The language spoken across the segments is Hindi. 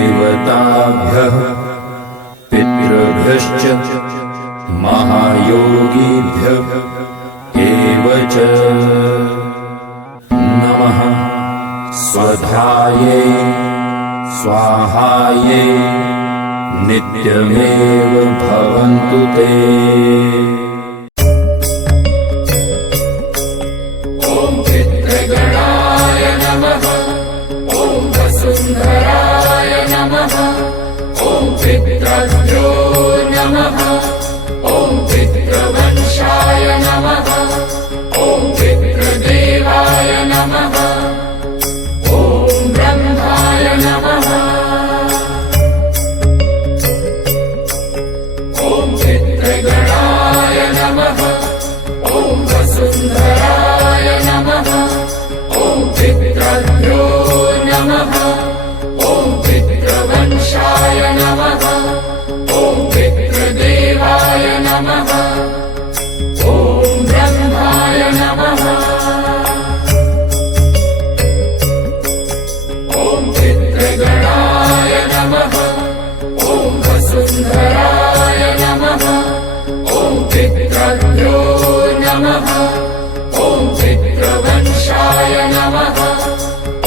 देवताभ्यः पितृभ्यश्च महायोगिभ्यः एव च नमः। स्वधायै स्वाहायै नित्यमेव भवन्तु ते। ॐ पितृगणाय नमः। ॐ वसुन्धराय नमः। ॐ पितृभ्यो नमः। ॐ पितृवंशाय नमः। ॐ पितृदेवाय नमः। ॐ ब्रह्माय नमः। ॐ पितृगणाय नमः। ॐ वसुन्धराय नमः। ॐ पितृभ्यो नमः। ॐ पितृवंशाय नमः। ॐ पितृदेवाय नमः। ॐ ब्रह्माय नमः। ॐ पितृगणाय नमः। ॐ वसुन्धराय नमः। ॐ पितृभ्यो नमः। ॐ पितृवंशाय नमः।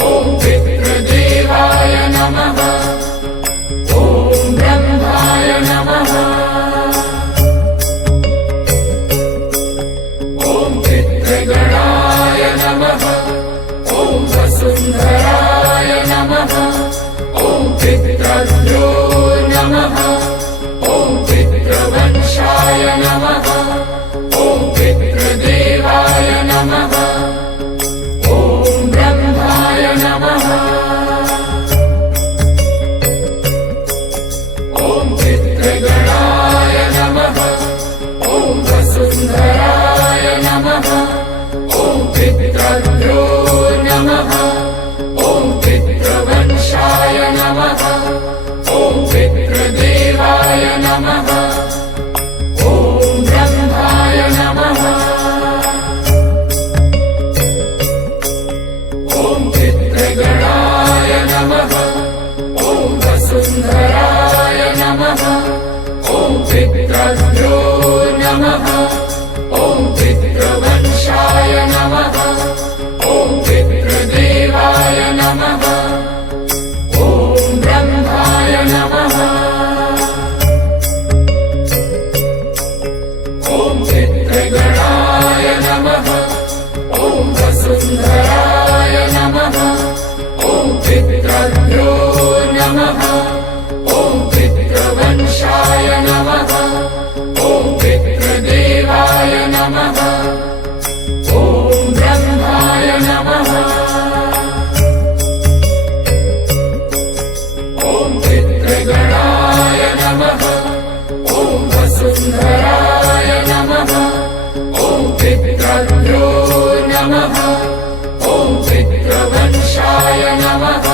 ॐ पितृदेवाय नमः। ॐ ब्रह्माय नमः। ॐ पितृगणाय नमः। ॐ वसुन्धराय नमः। ॐ पितृभ्यो नमः। ॐ पितृवंशाय नमः। ॐ पितृदेवाय नमः। ॐ ब्रह्माय नमः। ॐ पितृगणाय नमः। ॐ वसुन्धराय नमः। ॐ पितृभ्यो नमः। ॐ पितृवंशाय नमः। ॐ पितृदेवाय नमः। ॐ ब्रह्माय नमः। ॐ पितृगणाय नमः। ॐ वसुन्धराय नमः। ॐ पितृभ्यो नमः। ॐ पितृवंशाय नमः। ॐ पितृदेवाय नमः। ॐ ब्रह्माय नमः। ॐ पितृगणाय नमः। ॐ वसुन्धराय नमः। ॐ पितृभ्यो नमः। ॐ पितृवंशाय नमः। ॐ पितृदेवाय नमः। ॐ ब्रह्माय नमः। ॐ पितृगणाय नमः। ॐ वसुन्धराय नमः। ॐ पितृभ्यो नमः। ॐ पितृवंशाय नमः।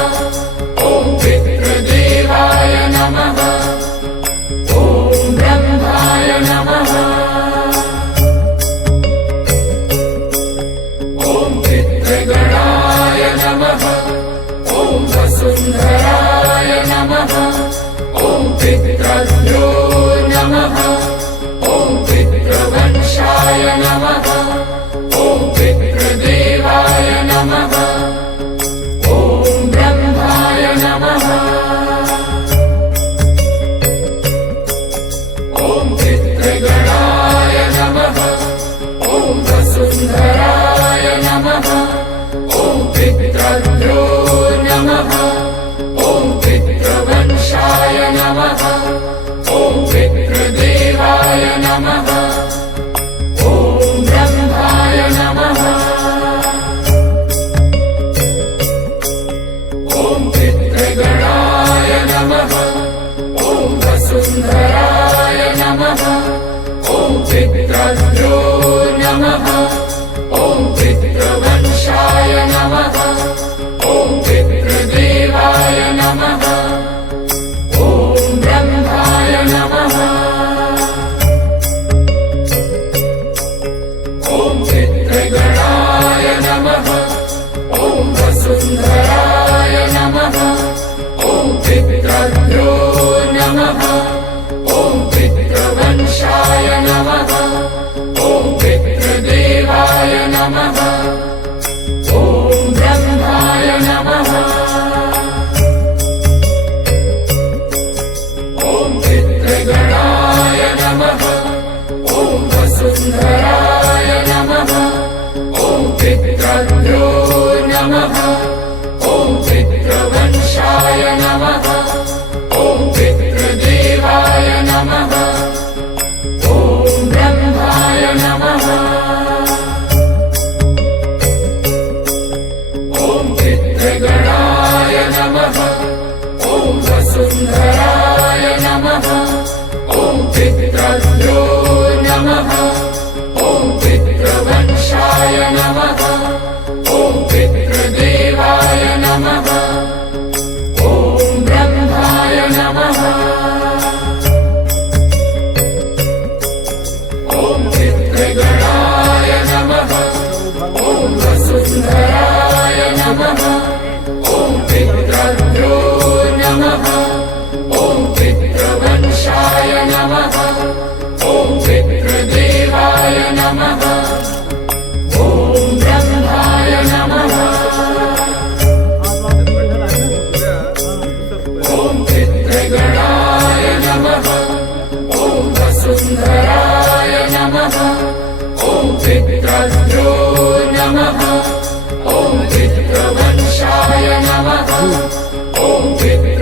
ॐ पितृदेवाय नमः। ॐ ब्रह्माय नमः। ॐ पितृगणाय नमः। ॐ वसुन्धराय नमः। ॐ पितृभ्यो नमः। ॐ पितृवंशाय नमः। ॐ पितृदेवाय नमः। ॐ ब्रह्माय नमः। ॐ पितृगणाय नमः। ॐ वसुन्धराय नमः। ॐ पितृभ्यो नमः। ॐ पितृवंशाय नमः। ॐ पितृभ्यो नमः ॐ पितृवंशाय नमः ॐ पितृदेवाय नमः ॐ ब्रह्माय नमः ॐ पितृगणाय नमः ॐ वसुन्धराय नमः ॐ पितृभ्यो नमः ॐ पितृवंशाय नमः ॐ पितृदेवाय नमः ॐ ब्रह्माय नमः ॐ पितृगणाय नमः ॐ वसुन्धराय नमः ॐ पितृभ्यो नमः ॐ पितृवंशाय नमः ॐ पितृदेवाय नमः ॐ ब्रह्माय नमः ॐ पितृगणाय नमः ॐ वसुन्धराय नमः ॐ पितृभ्यो नमः ॐ पितृवंशाय नमः ॐ पितृ